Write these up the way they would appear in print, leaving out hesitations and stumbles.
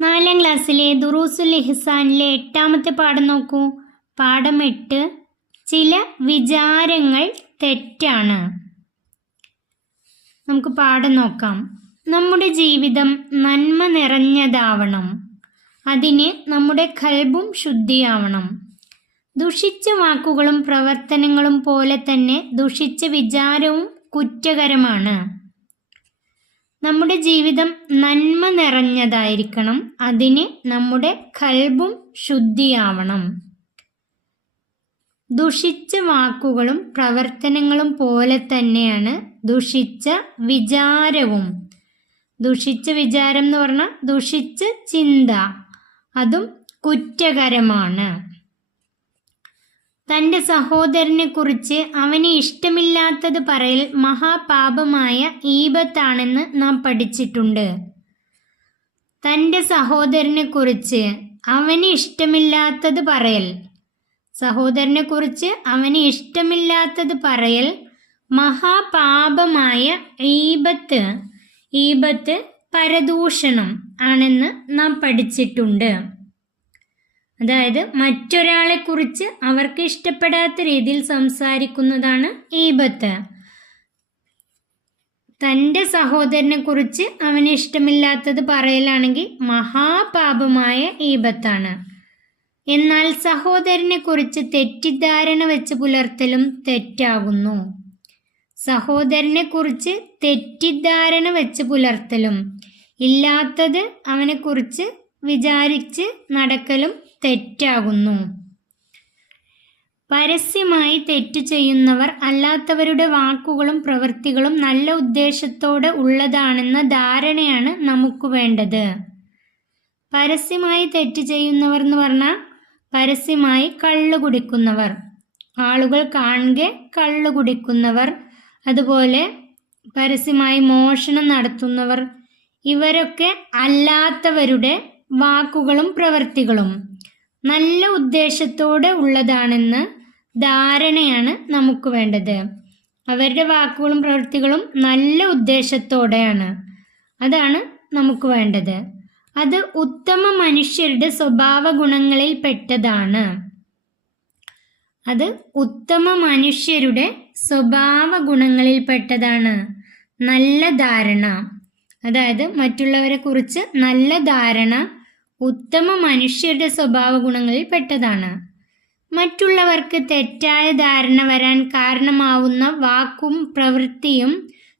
4ാം ക്ലാസ്സിലെ ദുറൂസുൽ ഇഹ്സാനിലെ 8ാമത്തെ പാഠം നോക്കൂ. പാഠം 8. ചില വിചാരങ്ങൾ തെറ്റാണ്. നമുക്ക് പാഠം നോക്കാം. നമ്മുടെ ജീവിതം നന്മ നിറഞ്ഞതാവണം. അതിന് നമ്മുടെ ഖൽബും ശുദ്ധിയാവണം. ദുഷിച്ച വാക്കുകളും പ്രവർത്തനങ്ങളും പോലെ തന്നെ ദുഷിച്ച വിചാരവും കുറ്റകരമാണ്. നമ്മുടെ ജീവിതം നന്മ നിറഞ്ഞതായിരിക്കണം. അതിന് നമ്മുടെ ഖൽബും ശുദ്ധിയാവണം. ദുഷിച്ച വാക്കുകളും പ്രവർത്തനങ്ങളും പോലെ തന്നെയാണ് ദുഷിച്ച വിചാരവും. ദുഷിച്ച വിചാരം എന്ന് പറഞ്ഞാൽ ദുഷിച്ച ചിന്ത, അതും കുറ്റകരമാണ്. തൻ്റെ സഹോദരനെ കുറിച്ച് അവന് ഇഷ്ടമില്ലാത്തത് പറയൽ മഹാപാപമായ ഈബത്താണെന്ന് നാം പഠിച്ചിട്ടുണ്ട്. തൻ്റെ സഹോദരനെ കുറിച്ച് അവന് ഇഷ്ടമില്ലാത്തത് പറയൽ, സഹോദരനെ കുറിച്ച് അവന് ഇഷ്ടമില്ലാത്തത് പറയൽ മഹാപാപമായ ഈബത്ത്, ഈബത്ത് പരദൂഷണം ആണെന്ന് നാം പഠിച്ചിട്ടുണ്ട്. അതായത് മറ്റൊരാളെ കുറിച്ച് അവർക്ക് ഇഷ്ടപ്പെടാത്ത രീതിയിൽ സംസാരിക്കുന്നതാണ് ഈബത്ത്. തൻ്റെ സഹോദരനെ കുറിച്ച് അവന് ഇഷ്ടമില്ലാത്തത് പറയലാണെങ്കിൽ മഹാപാപമായ ഈബത്താണ്. എന്നാൽ സഹോദരനെ കുറിച്ച് തെറ്റിദ്ധാരണ വെച്ച് പുലർത്തലും തെറ്റാകുന്നു. സഹോദരനെ കുറിച്ച് തെറ്റിദ്ധാരണ വെച്ച് പുലർത്തലും ഇല്ലാത്തത് അവനെക്കുറിച്ച് വിചാരിച്ച് നടക്കലും തെറ്റാകുന്നു. പരസ്യമായി തെറ്റ് ചെയ്യുന്നവർ അല്ലാത്തവരുടെ വാക്കുകളും പ്രവൃത്തികളും നല്ല ഉദ്ദേശത്തോടെ ഉള്ളതാണെന്ന ധാരണയാണ് നമുക്ക് വേണ്ടത്. പരസ്യമായി തെറ്റ് ചെയ്യുന്നവർ എന്ന് പറഞ്ഞാൽ പരസ്യമായി കള്ളു കുടിക്കുന്നവർ, ആളുകൾ കാണുക കള്ളു കുടിക്കുന്നവർ, അതുപോലെ പരസ്യമായി മോഷണം നടത്തുന്നവർ, ഇവരൊക്കെ അല്ലാത്തവരുടെ വാക്കുകളും പ്രവൃത്തികളും നല്ല ഉദ്ദേശത്തോടെ ഉള്ളതാണെന്ന് ധാരണയാണ് നമുക്ക് വേണ്ടത്. അവരുടെ വാക്കുകളും പ്രവൃത്തികളും നല്ല ഉദ്ദേശത്തോടെയാണ്, അതാണ് നമുക്ക് വേണ്ടത്. അത് ഉത്തമ മനുഷ്യരുടെ സ്വഭാവ ഗുണങ്ങളിൽ പെട്ടതാണ്. അത് ഉത്തമ മനുഷ്യരുടെ സ്വഭാവ ഗുണങ്ങളിൽ പെട്ടതാണ്. നല്ല ധാരണ, അതായത് മറ്റുള്ളവരെ കുറിച്ച് നല്ല ധാരണ ഉത്തമ മനുഷ്യരുടെ സ്വഭാവ ഗുണങ്ങളിൽ പെട്ടതാണ്. മറ്റുള്ളവർക്ക് തെറ്റായ ധാരണ വരാൻ കാരണമാവുന്ന വാക്കും പ്രവൃത്തിയും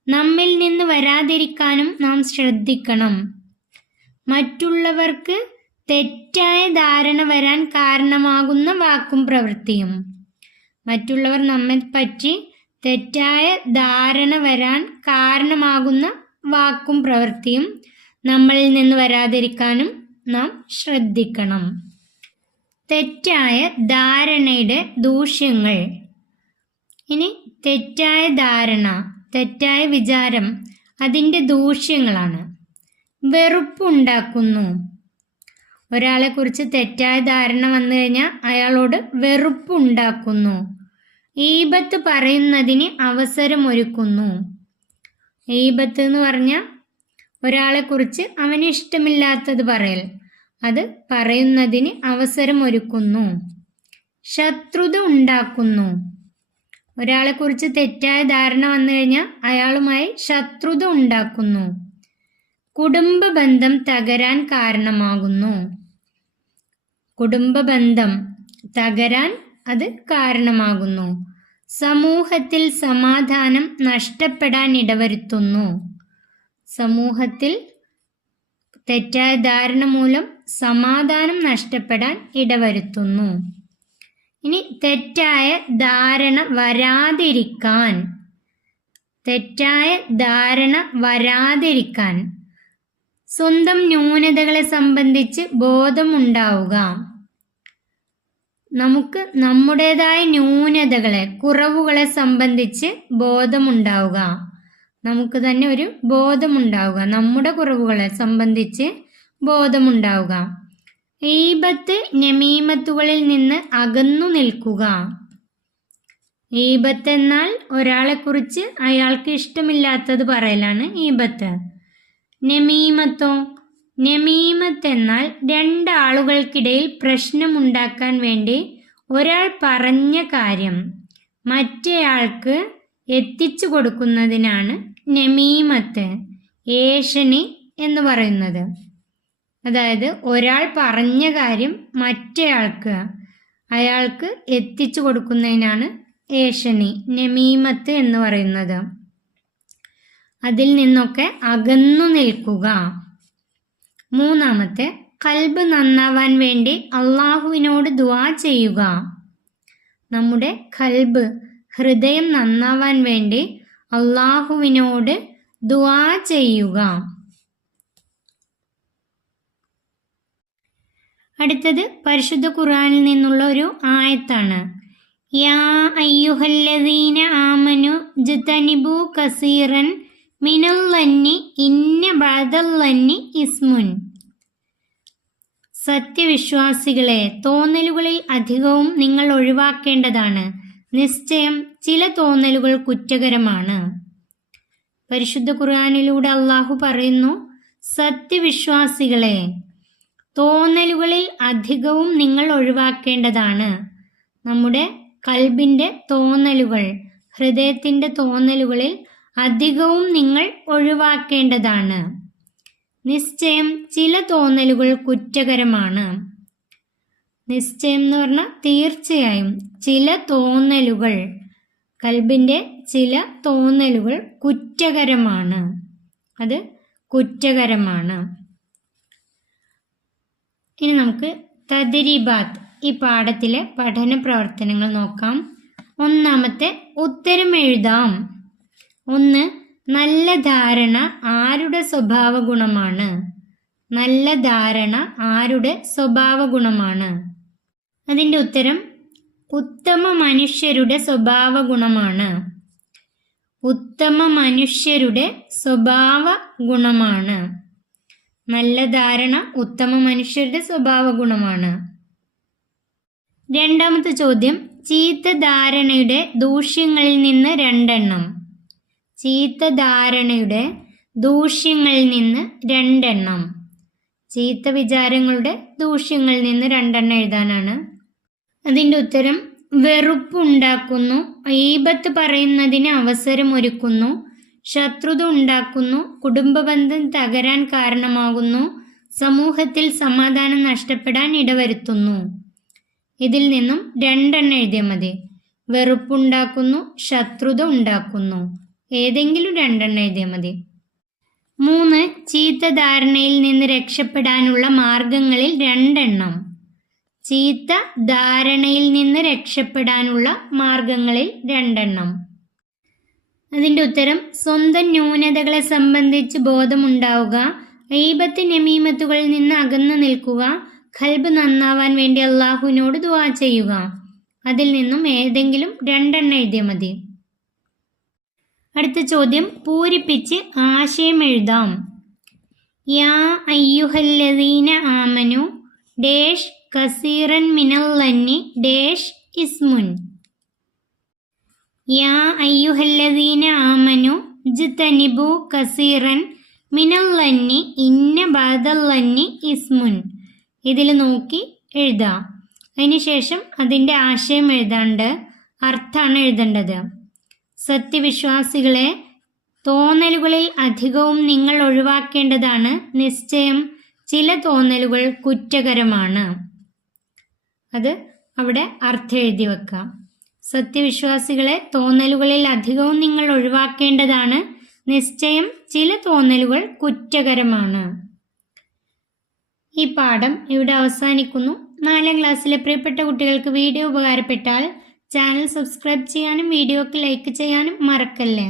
നമ്മിൽ നിന്ന് വരാതിരിക്കാനും നാം ശ്രദ്ധിക്കണം. മറ്റുള്ളവർക്ക് തെറ്റായ ധാരണ വരാൻ കാരണമാകുന്ന വാക്കും പ്രവൃത്തിയും, മറ്റുള്ളവർ നമ്മെ പറ്റി തെറ്റായ ധാരണ വരാൻ കാരണമാകുന്ന വാക്കും പ്രവൃത്തിയും നമ്മളിൽ നിന്ന് വരാതിരിക്കാനും നാം ശ്രദ്ധിക്കണം. തെറ്റായ ധാരണയുടെ ദൂഷ്യങ്ങൾ. ഇനി തെറ്റായ ധാരണ, തെറ്റായ വിചാരം, അതിൻ്റെ ദൂഷ്യങ്ങളാണ്. വെറുപ്പുണ്ടാക്കുന്നു. ഒരാളെ കുറിച്ച് തെറ്റായ ധാരണ വന്നു കഴിഞ്ഞാൽ അയാളോട് വെറുപ്പുണ്ടാക്കുന്നു. ഈബത്ത് പറയുന്നതിന് അവസരമൊരുക്കുന്നു. ഈബത്ത് എന്ന് പറഞ്ഞാൽ ഒരാളെ കുറിച്ച് അവന് ഇഷ്ടമില്ലാത്തത് പറയൽ, അത് പറയുന്നതിന് അവസരമൊരുക്കുന്നു. ശത്രുത ഉണ്ടാക്കുന്നു. ഒരാളെ കുറിച്ച് തെറ്റായ ധാരണ വന്നു കഴിഞ്ഞാൽ അയാളുമായി ശത്രുത ഉണ്ടാക്കുന്നു. കുടുംബ ബന്ധം തകരാൻ കാരണമാകുന്നു. കുടുംബ ബന്ധം തകരാൻ അത് കാരണമാകുന്നു. സമൂഹത്തിൽ സമാധാനം നഷ്ടപ്പെടാൻ ഇടവരുത്തുന്നു. സമൂഹത്തിൽ തെറ്റായ ധാരണ മൂലം സമാധാനം നഷ്ടപ്പെടാൻ ഇടവരുത്തുന്നു. ഇനി തെറ്റായ ധാരണ വരാതിരിക്കാൻ, തെറ്റായ ധാരണ വരാതിരിക്കാൻ സ്വന്തം ന്യൂനതകളെ സംബന്ധിച്ച് ബോധമുണ്ടാവുക. നമുക്ക് നമ്മുടേതായ ന്യൂനതകളെ, കുറവുകളെ സംബന്ധിച്ച് ബോധമുണ്ടാവുക. നമുക്ക് തന്നെ ഒരു ബോധമുണ്ടാവുക, നമ്മുടെ കുറവുകളെ സംബന്ധിച്ച് ബോധമുണ്ടാവുക. ഈബത്ത് നമീമത്തുകളിൽ നിന്ന് അകന്നു നിൽക്കുക. ഈബത്ത് എന്നാൽ ഒരാളെക്കുറിച്ച് അയാൾക്ക് ഇഷ്ടമില്ലാത്തത് പറയലാണ് ഈബത്ത്. നമീമത്തോ നമീമത്ത് എന്നാൽ രണ്ടാളുകൾക്കിടയിൽ പ്രശ്നമുണ്ടാക്കാൻ വേണ്ടി ഒരാൾ പറഞ്ഞ കാര്യം മറ്റേയാൾക്ക് എത്തിച്ചു കൊടുക്കുന്നതിനാണ് നമീമത്ത്, ഏഷണി എന്ന് പറയുന്നത്. അതായത് ഒരാൾ പറഞ്ഞ കാര്യം അയാൾക്ക് എത്തിച്ചു കൊടുക്കുന്നതിനാണ് ഏഷണി, നമീമത്ത് എന്ന് പറയുന്നത്. അതിൽ നിന്നൊക്കെ അകന്നു നിൽക്കുക. മൂന്നാമത്തെ, ഖൽബ് നന്നാവാൻ വേണ്ടി അള്ളാഹുവിനോട് ദുആ ചെയ്യുക. നമ്മുടെ ഖൽബ്, ഹൃദയം നന്നാവാൻ വേണ്ടി അള്ളാഹുവിനോട് ദുആ ചെയ്യുക. അടുത്തത് പരിശുദ്ധ ഖുർആനിൽ നിന്നുള്ള ഒരു ആയത്താണ്. യാ അയ്യുഹല്ലദീന ആമനു ജ്തനിബു കസീറൻ മിനല്ലന്നി ഇന്ന ബഅദല്ലന്നി ഇസ്മുൻ. സത്യവിശ്വാസികളെ, തോന്നലുകളിൽ അധികവും നിങ്ങൾ ഒഴിവാക്കേണ്ടതാണ്. നിശ്ചയം ചില തോന്നലുകൾ കുറ്റകരമാണ്. പരിശുദ്ധ ഖുർആനിലൂടെ അള്ളാഹു പറയുന്നു, സത്യവിശ്വാസികളെ, തോന്നലുകളിൽ അധികവും നിങ്ങൾ ഒഴിവാക്കേണ്ടതാണ്. നമ്മുടെ കൽബിൻ്റെ തോന്നലുകൾ, ഹൃദയത്തിൻ്റെ തോന്നലുകളിൽ അധികവും നിങ്ങൾ ഒഴിവാക്കേണ്ടതാണ്. നിശ്ചയം ചില തോന്നലുകൾ കുറ്റകരമാണ്. നിശ്ചയം എന്ന് പറഞ്ഞാൽ തീർച്ചയായും ചില തോന്നലുകൾ, കൽബിൻ്റെ ചില തോന്നലുകൾ കുറ്റകരമാണ്. അത് കുറ്റകരമാണ്. ഇനി നമുക്ക് തദ്രീബാത്ത്, ഈ പാഠത്തിലെ പഠന പ്രവർത്തനങ്ങൾ നോക്കാം. ഒന്നാമത്തെ, ഉത്തരം എഴുതാം. 1. നല്ല ധാരണ ആരുടെ സ്വഭാവ ഗുണമാണ്? നല്ല ധാരണ ആരുടെ സ്വഭാവ ഗുണമാണ്? അതിൻ്റെ ഉത്തരം ഉത്തമ മനുഷ്യരുടെ സ്വഭാവ ഗുണമാണ്. ഉത്തമ മനുഷ്യരുടെ സ്വഭാവ ഗുണമാണ്. നല്ല ധാരണ ഉത്തമ മനുഷ്യരുടെ സ്വഭാവ ഗുണമാണ്. രണ്ടാമത്തെ ചോദ്യം, ചീത്ത ധാരണയുടെ ദൂഷ്യങ്ങളിൽ നിന്ന് 2 എണ്ണം. ചീത്ത ധാരണയുടെ ദൂഷ്യങ്ങളിൽ നിന്ന് 2 എണ്ണം. ചീത്ത വിചാരങ്ങളുടെ ദൂഷ്യങ്ങളിൽ നിന്ന് 2 എണ്ണം എഴുതാനാണ്. അതിൻ്റെ ഉത്തരം, വെറുപ്പുണ്ടാക്കുന്നു, ഈബത്ത് പറയുന്നതിന് അവസരമൊരുക്കുന്നു, ശത്രുത ഉണ്ടാക്കുന്നു, കുടുംബബന്ധം തകരാൻ കാരണമാകുന്നു, സമൂഹത്തിൽ സമാധാനം നഷ്ടപ്പെടാൻ ഇടവരുത്തുന്നു. ഇതിൽ നിന്നും 2 എണ്ണം എഴുതിയാൽ മതി. വെറുപ്പുണ്ടാക്കുന്നു, ശത്രുത ഉണ്ടാക്കുന്നു, ഏതെങ്കിലും 2 എണ്ണം എഴുതിയാൽ മതി. 3. ചീത്ത ധാരണയിൽ നിന്ന് രക്ഷപ്പെടാനുള്ള മാർഗങ്ങളിൽ 2 എണ്ണം. ചീത്ത ധാരണയിൽ നിന്ന് രക്ഷപ്പെടാനുള്ള മാർഗങ്ങളിൽ 2 എണ്ണം. അതിൻ്റെ ഉത്തരം, സ്വന്തം ന്യൂനതകളെ സംബന്ധിച്ച് ബോധമുണ്ടാവുക, ഗീബത്ത് നമീമത്തുകളിൽ നിന്ന് അകന്നു നിൽക്കുക, ഖൽബ് നന്നാവാൻ വേണ്ടി അള്ളാഹുവിനോട് ദുആ ചെയ്യുക. അതിൽ നിന്നും ഏതെങ്കിലും 2 എണ്ണം എഴുതിയാൽ മതി. അടുത്ത ചോദ്യം, പൂരിപ്പിച്ച് ആശയം എഴുതാം. യാ അയ്യുഹല്ലദീന ആമനു ഡേഷ് കസീറൻ മിനല്ലന്നി ഡേഷ് ഇസ്മുൻ. യാ അയ്യുഹല്ലദീന ആമനു ജ്തനിബു കസീറൻ മിനല്ലന്നി ഇന്ന ബഅദല്ലന്നി ഇസ്മുൻ. ഇതിൽ നോക്കി എഴുതാം. അതിനുശേഷം അതിൻ്റെ ആശയം എഴുതാണ്ട് അർത്ഥമാണ് എഴുതേണ്ടത്. സത്യവിശ്വാസികളെ, തോന്നലുകളിൽ അധികവും നിങ്ങൾ ഒഴിവാക്കേണ്ടതാണ്. നിശ്ചയം ചില തോന്നലുകൾ കുറ്റകരമാണ്. അത് അവിടെ അർത്ഥം എഴുതി വെക്കാം. സത്യവിശ്വാസികളെ, തോന്നലുകളിൽ അധികവും നിങ്ങൾ ഒഴിവാക്കേണ്ടതാണ്. നിശ്ചയം ചില തോന്നലുകൾ കുറ്റകരമാണ്. ഈ പാഠം ഇവിടെ അവസാനിക്കുന്നു. 4ാം ക്ലാസ്സിലെ പ്രിയപ്പെട്ട കുട്ടികൾക്ക് വീഡിയോ ഉപകാരപ്പെട്ടാൽ ചാനൽ സബ്സ്ക്രൈബ് ചെയ്യാനും വീഡിയോക്ക് ലൈക്ക് ചെയ്യാനും മറക്കല്ലേ.